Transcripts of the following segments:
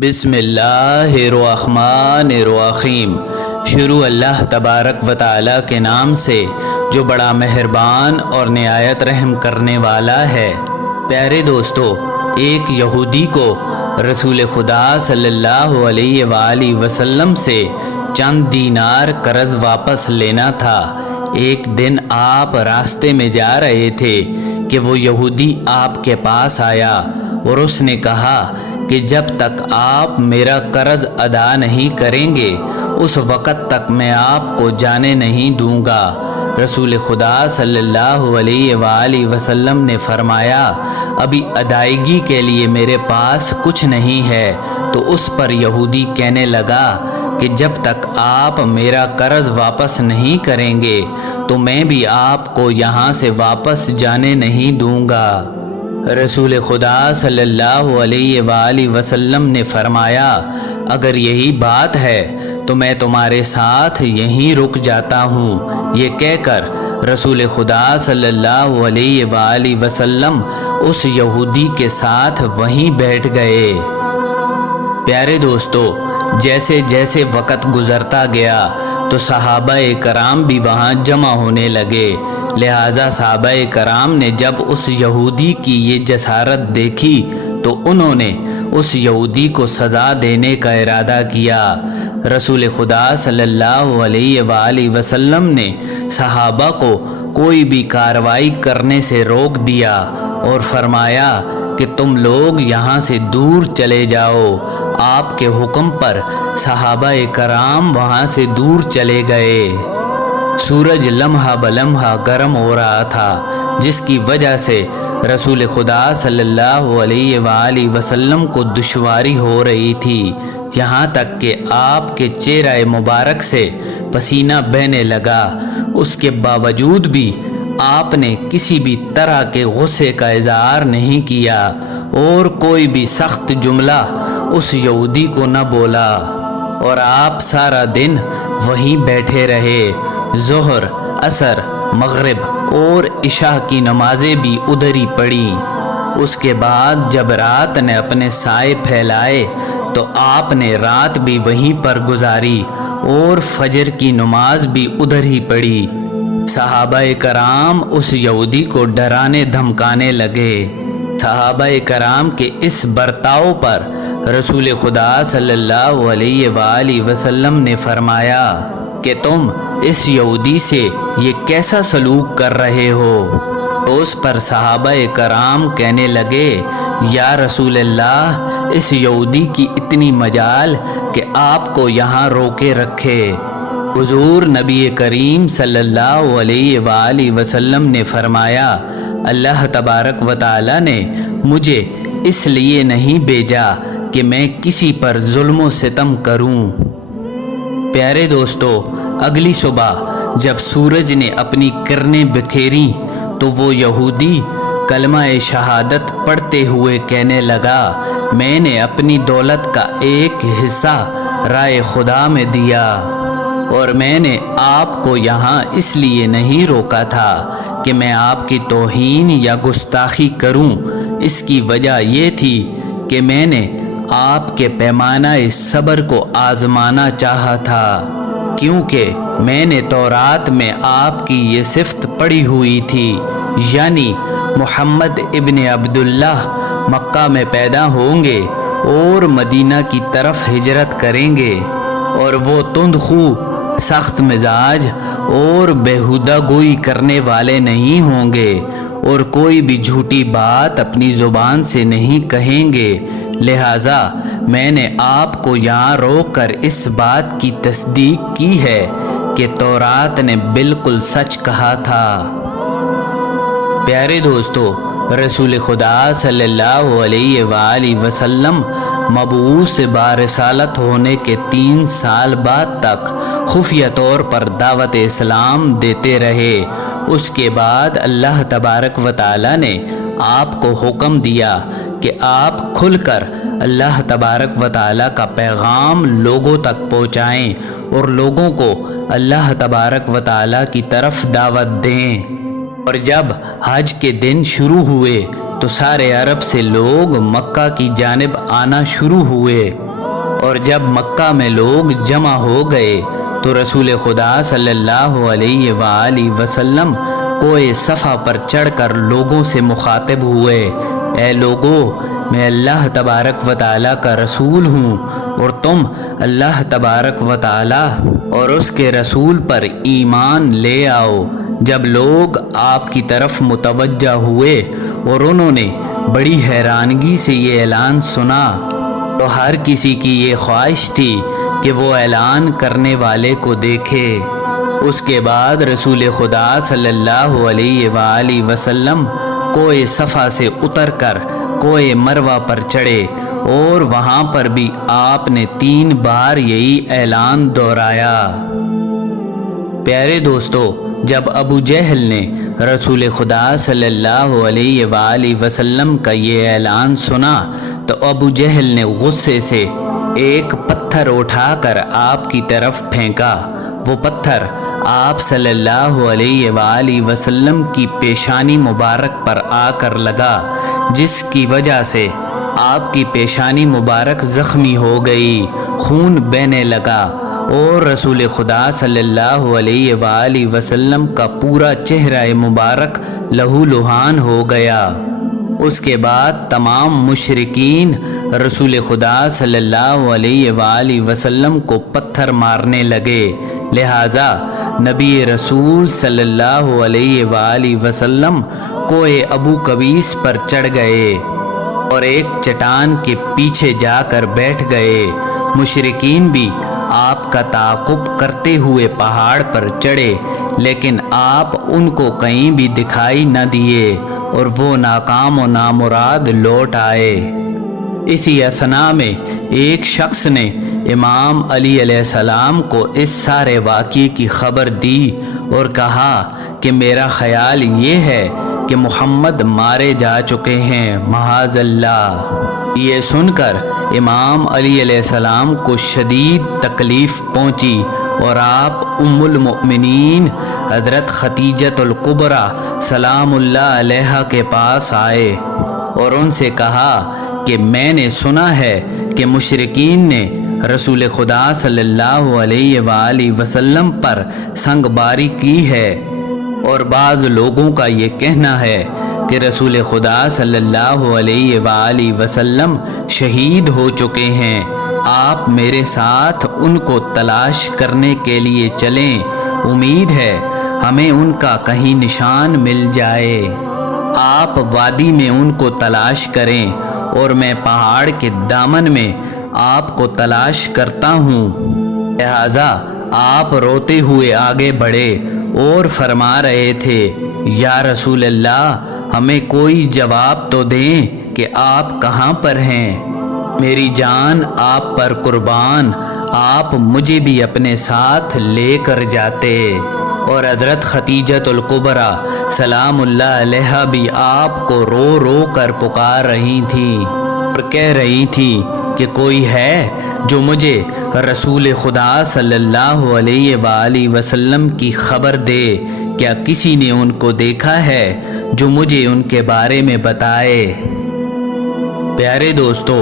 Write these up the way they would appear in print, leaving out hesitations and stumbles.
بسم اللہ الرحمن الرحیم۔ شروع اللہ تبارک و تعالی کے نام سے جو بڑا مہربان اور نہایت رحم کرنے والا ہے۔ پیارے دوستو، ایک یہودی کو رسول خدا صلی اللہ علیہ وآلہ وسلم سے چند دینار قرض واپس لینا تھا۔ ایک دن آپ راستے میں جا رہے تھے کہ وہ یہودی آپ کے پاس آیا اور اس نے کہا کہ جب تک آپ میرا قرض ادا نہیں کریں گے اس وقت تک میں آپ کو جانے نہیں دوں گا۔ رسول خدا صلی اللہ علیہ وآلہ وسلم نے فرمایا، ابھی ادائیگی کے لیے میرے پاس کچھ نہیں ہے۔ تو اس پر یہودی کہنے لگا کہ جب تک آپ میرا قرض واپس نہیں کریں گے تو میں بھی آپ کو یہاں سے واپس جانے نہیں دوں گا۔ رسول خدا صلی اللہ علیہ وآلہ وسلم نے فرمایا، اگر یہی بات ہے تو میں تمہارے ساتھ یہیں رک جاتا ہوں۔ یہ کہہ کر رسول خدا صلی اللہ علیہ وآلہ وسلم اس یہودی کے ساتھ وہیں بیٹھ گئے۔ پیارے دوستو، جیسے جیسے وقت گزرتا گیا تو صحابہ کرام بھی وہاں جمع ہونے لگے، لہٰذا صحابہ کرام نے جب اس یہودی کی یہ جسارت دیکھی تو انہوں نے اس یہودی کو سزا دینے کا ارادہ کیا۔ رسول خدا صلی اللہ علیہ وآلہ وسلم نے صحابہ کو کوئی بھی کارروائی کرنے سے روک دیا اور فرمایا کہ تم لوگ یہاں سے دور چلے جاؤ۔ آپ کے حکم پر صحابہ کرام وہاں سے دور چلے گئے۔ سورج لمحہ بلمحہ گرم ہو رہا تھا، جس کی وجہ سے رسول خدا صلی اللہ علیہ وآلہ وسلم کو دشواری ہو رہی تھی، یہاں تک کہ آپ کے چہرہ مبارک سے پسینہ بہنے لگا۔ اس کے باوجود بھی آپ نے کسی بھی طرح کے غصے کا اظہار نہیں کیا اور کوئی بھی سخت جملہ اس یہودی کو نہ بولا، اور آپ سارا دن وہیں بیٹھے رہے۔ ظہر، عصر، مغرب اور عشاء کی نمازیں بھی ادھر ہی پڑھیں۔ اس کے بعد جب رات نے اپنے سائے پھیلائے تو آپ نے رات بھی وہیں پر گزاری اور فجر کی نماز بھی ادھر ہی پڑھی۔ صحابہ کرام اس یہودی کو ڈرانے دھمکانے لگے۔ صحابہ کرام کے اس برتاؤ پر رسول خدا صلی اللہ علیہ وآلہ وسلم نے فرمایا کہ تم اس یہودی سے یہ کیسا سلوک کر رہے ہو؟ اس پر صحابہ کرام کہنے لگے، یا رسول اللہ، اس یہودی کی اتنی مجال کہ آپ کو یہاں روکے رکھے۔ حضور نبی کریم صلی اللہ علیہ وآلہ وسلم نے فرمایا، اللہ تبارک و تعالی نے مجھے اس لیے نہیں بھیجا کہ میں کسی پر ظلم و ستم کروں۔ پیارے دوستو، اگلی صبح جب سورج نے اپنی کرنیں بکھیری تو وہ یہودی کلمہ شہادت پڑھتے ہوئے کہنے لگا، میں نے اپنی دولت کا ایک حصہ رائے خدا میں دیا، اور میں نے آپ کو یہاں اس لیے نہیں روکا تھا کہ میں آپ کی توہین یا گستاخی کروں۔ اس کی وجہ یہ تھی کہ میں نے آپ کے پیمانہ صبر کو آزمانا چاہا تھا، کیونکہ میں نے تورات میں آپ کی یہ صفت پڑھی ہوئی تھی، یعنی محمد ابن عبداللہ مکہ میں پیدا ہوں گے اور مدینہ کی طرف ہجرت کریں گے، اور وہ تند خو، سخت مزاج اور بیہودہ گوئی کرنے والے نہیں ہوں گے، اور کوئی بھی جھوٹی بات اپنی زبان سے نہیں کہیں گے۔ لہٰذا میں نے آپ کو یہاں روک کر اس بات کی تصدیق کی ہے کہ تورات نے بالکل سچ کہا تھا۔ پیارے دوستو، رسول خدا صلی اللہ علیہ وآلہ وسلم مبعوث برسالت ہونے کے 3 سال بعد تک خفیہ طور پر دعوت اسلام دیتے رہے۔ اس کے بعد اللہ تبارک و تعالی نے آپ کو حکم دیا کہ آپ کھل کر اللہ تبارک و تعالی کا پیغام لوگوں تک پہنچائیں اور لوگوں کو اللہ تبارک و تعالی کی طرف دعوت دیں۔ اور جب حج کے دن شروع ہوئے تو سارے عرب سے لوگ مکہ کی جانب آنا شروع ہوئے، اور جب مکہ میں لوگ جمع ہو گئے تو رسول خدا صلی اللہ علیہ وآلہ وسلم کوہ صفا پر چڑھ کر لوگوں سے مخاطب ہوئے، اے لوگو، میں اللہ تبارک و تعالیٰ کا رسول ہوں، اور تم اللہ تبارک و تعالیٰ اور اس کے رسول پر ایمان لے آؤ۔ جب لوگ آپ کی طرف متوجہ ہوئے اور انہوں نے بڑی حیرانگی سے یہ اعلان سنا تو ہر کسی کی یہ خواہش تھی کہ وہ اعلان کرنے والے کو دیکھے۔ اس کے بعد رسول خدا صلی اللہ علیہ وآلہ وسلم کوہ صفا سے اتر کر کوہ مروہ پر چڑھے، اور وہاں پر بھی آپ نے 3 بار یہی اعلان دہرایا۔ پیارے دوستو، جب ابو جہل نے رسول خدا صلی اللہ علیہ وآلہ وسلم کا یہ اعلان سنا تو ابو جہل نے غصے سے ایک پتھر اٹھا کر آپ کی طرف پھینکا۔ وہ پتھر آپ صلی اللہ علیہ وآلہ وسلم کی پیشانی مبارک پر آ کر لگا، جس کی وجہ سے آپ کی پیشانی مبارک زخمی ہو گئی، خون بہنے لگا، اور رسول خدا صلی اللہ علیہ وآلہ وسلم کا پورا چہرہ مبارک لہو لہان ہو گیا۔ اس کے بعد تمام مشرکین رسول خدا صلی اللہ علیہ وآلہ وسلم کو پتھر مارنے لگے، لہٰذا نبی رسول صلی اللہ علیہ وآلہ وسلم کوہ ابو قبیس پر چڑھ گئے اور ایک چٹان کے پیچھے جا کر بیٹھ گئے۔ مشرکین بھی آپ کا تعاقب کرتے ہوئے پہاڑ پر چڑھے، لیکن آپ ان کو کہیں بھی دکھائی نہ دیے اور وہ ناکام و نامراد لوٹ آئے۔ اسی اثناء میں ایک شخص نے امام علی علیہ السلام کو اس سارے واقعے کی خبر دی اور کہا کہ میرا خیال یہ ہے کہ محمد مارے جا چکے ہیں، معاذ اللہ۔ یہ سن کر امام علی علیہ السلام کو شدید تکلیف پہنچی اور آپ ام المؤمنین حضرت خدیجۃ الکبریٰ سلام اللہ علیہا کے پاس آئے اور ان سے کہا کہ میں نے سنا ہے کہ مشرکین نے رسول خدا صلی اللہ علیہ وآلہ وسلم پر سنگ باری کی ہے، اور بعض لوگوں کا یہ کہنا ہے کہ رسول خدا صلی اللہ علیہ وآلہ وسلم شہید ہو چکے ہیں، آپ میرے ساتھ ان کو تلاش کرنے کے لیے چلیں، امید ہے ہمیں ان کا کہیں نشان مل جائے۔ آپ وادی میں ان کو تلاش کریں اور میں پہاڑ کے دامن میں آپ کو تلاش کرتا ہوں۔ لہٰذا آپ روتے ہوئے آگے بڑھے اور فرما رہے تھے، یا رسول اللہ، ہمیں کوئی جواب تو دیں کہ آپ کہاں پر ہیں، میری جان آپ پر قربان، آپ مجھے بھی اپنے ساتھ لے کر جاتے۔ اور حضرت خدیجۃ الکبریٰ سلام اللہ علیہا بھی آپ کو رو رو کر پکار رہی تھیں اور کہہ رہی تھی کہ کوئی ہے جو مجھے رسول خدا صلی اللہ علیہ وآلہ وسلم کی خبر دے، کیا کسی نے ان کو دیکھا ہے جو مجھے ان کے بارے میں بتائے۔ پیارے دوستو،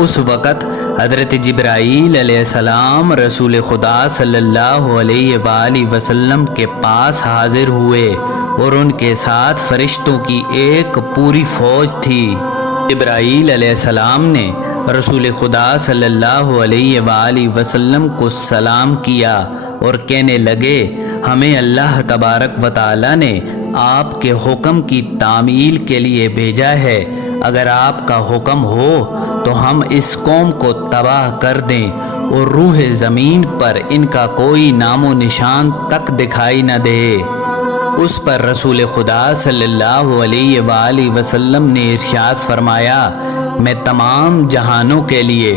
اس وقت حضرت جبرائیل علیہ السلام رسول خدا صلی اللہ علیہ وآلہ وسلم کے پاس حاضر ہوئے اور ان کے ساتھ فرشتوں کی ایک پوری فوج تھی۔ جبرائیل علیہ السلام نے رسول خدا صلی اللہ علیہ وآلہ وسلم کو سلام کیا اور کہنے لگے، ہمیں اللہ تبارک و تعالیٰ نے آپ کے حکم کی تعمیل کے لیے بھیجا ہے، اگر آپ کا حکم ہو تو ہم اس قوم کو تباہ کر دیں اور روح زمین پر ان کا کوئی نام و نشان تک دکھائی نہ دے۔ اس پر رسول خدا صلی اللہ علیہ وآلہ وسلم نے ارشاد فرمایا، میں تمام جہانوں کے لیے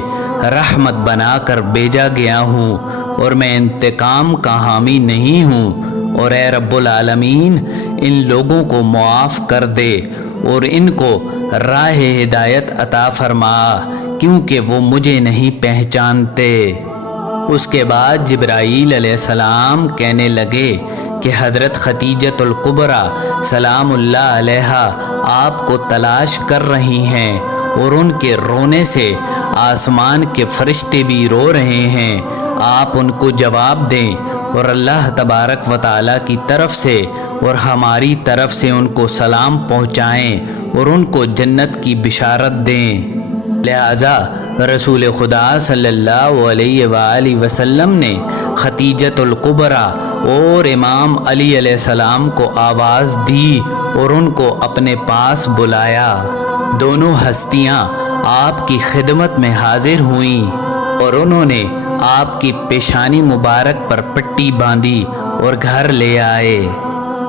رحمت بنا کر بھیجا گیا ہوں اور میں انتقام کا حامی نہیں ہوں، اور اے رب العالمین، ان لوگوں کو معاف کر دے اور ان کو راہ ہدایت عطا فرما، کیونکہ وہ مجھے نہیں پہچانتے۔ اس کے بعد جبرائیل علیہ السلام کہنے لگے کہ حضرت خدیجۃ الکبریٰ سلام اللہ علیہا آپ کو تلاش کر رہی ہیں اور ان کے رونے سے آسمان کے فرشتے بھی رو رہے ہیں۔ آپ ان کو جواب دیں اور اللہ تبارک و تعالیٰ کی طرف سے اور ہماری طرف سے ان کو سلام پہنچائیں اور ان کو جنت کی بشارت دیں۔ لہٰذا رسول خدا صلی اللہ علیہ وآلہ وسلم نے خدیجۃ الکبریٰ اور امام علی علیہ السلام کو آواز دی اور ان کو اپنے پاس بلایا۔ دونوں ہستیاں آپ کی خدمت میں حاضر ہوئیں اور انہوں نے آپ کی پیشانی مبارک پر پٹی باندھی اور گھر لے آئے۔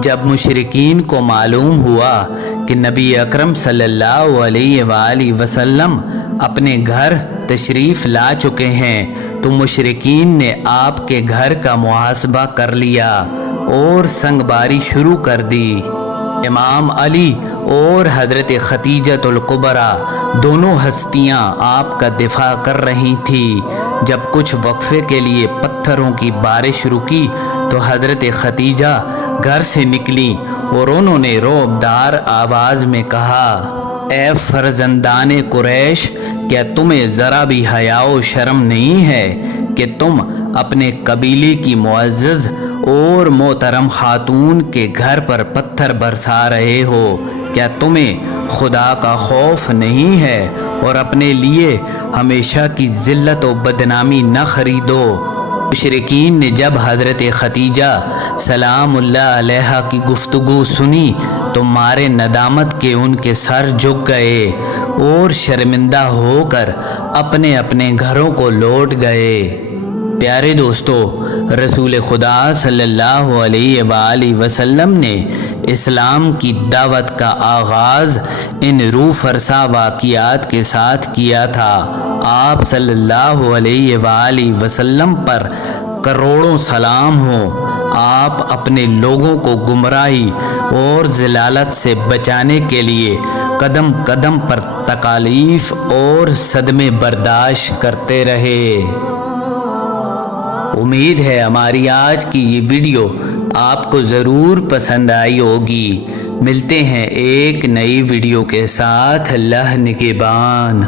جب مشرکین کو معلوم ہوا کہ نبی اکرم صلی اللہ علیہ وآلہ وسلم اپنے گھر تشریف لا چکے ہیں تو مشرکین نے آپ کے گھر کا محاصبہ کر لیا اور سنگ باری شروع کر دی۔ امام علی اور حضرت خدیجۃ الکبریٰ دونوں ہستیاں آپ کا دفاع کر رہی تھیں۔ جب کچھ وقفے کے لیے پتھروں کی بارش رکی تو حضرت خدیجہ گھر سے نکلی اور انہوں نے رعبدار آواز میں کہا، اے فرزندان قریش، کیا تمہیں ذرا بھی حیا و شرم نہیں ہے کہ تم اپنے قبیلے کی معزز اور محترم خاتون کے گھر پر پتھر برسا رہے ہو؟ کیا تمہیں خدا کا خوف نہیں ہے اور اپنے لیے ہمیشہ کی ذلت و بدنامی نہ خریدو؟ مشرکین نے جب حضرت خدیجہ سلام اللہ علیہا کی گفتگو سنی تو مارے ندامت کے ان کے سر جھک گئے اور شرمندہ ہو کر اپنے اپنے گھروں کو لوٹ گئے۔ پیارے دوستو، رسول خدا صلی اللہ علیہ وآلہ وسلم نے اسلام کی دعوت کا آغاز ان روح فرسا واقعات کے ساتھ کیا تھا۔ آپ صلی اللہ علیہ وآلہ وسلم پر کروڑوں سلام ہوں۔ آپ اپنے لوگوں کو گمراہی اور ضلالت سے بچانے کے لیے قدم قدم پر تکالیف اور صدمے برداشت کرتے رہے۔ امید ہے ہماری آج کی یہ ویڈیو آپ کو ضرور پسند آئی ہوگی۔ ملتے ہیں ایک نئی ویڈیو کے ساتھ۔ اللہ نگہبان۔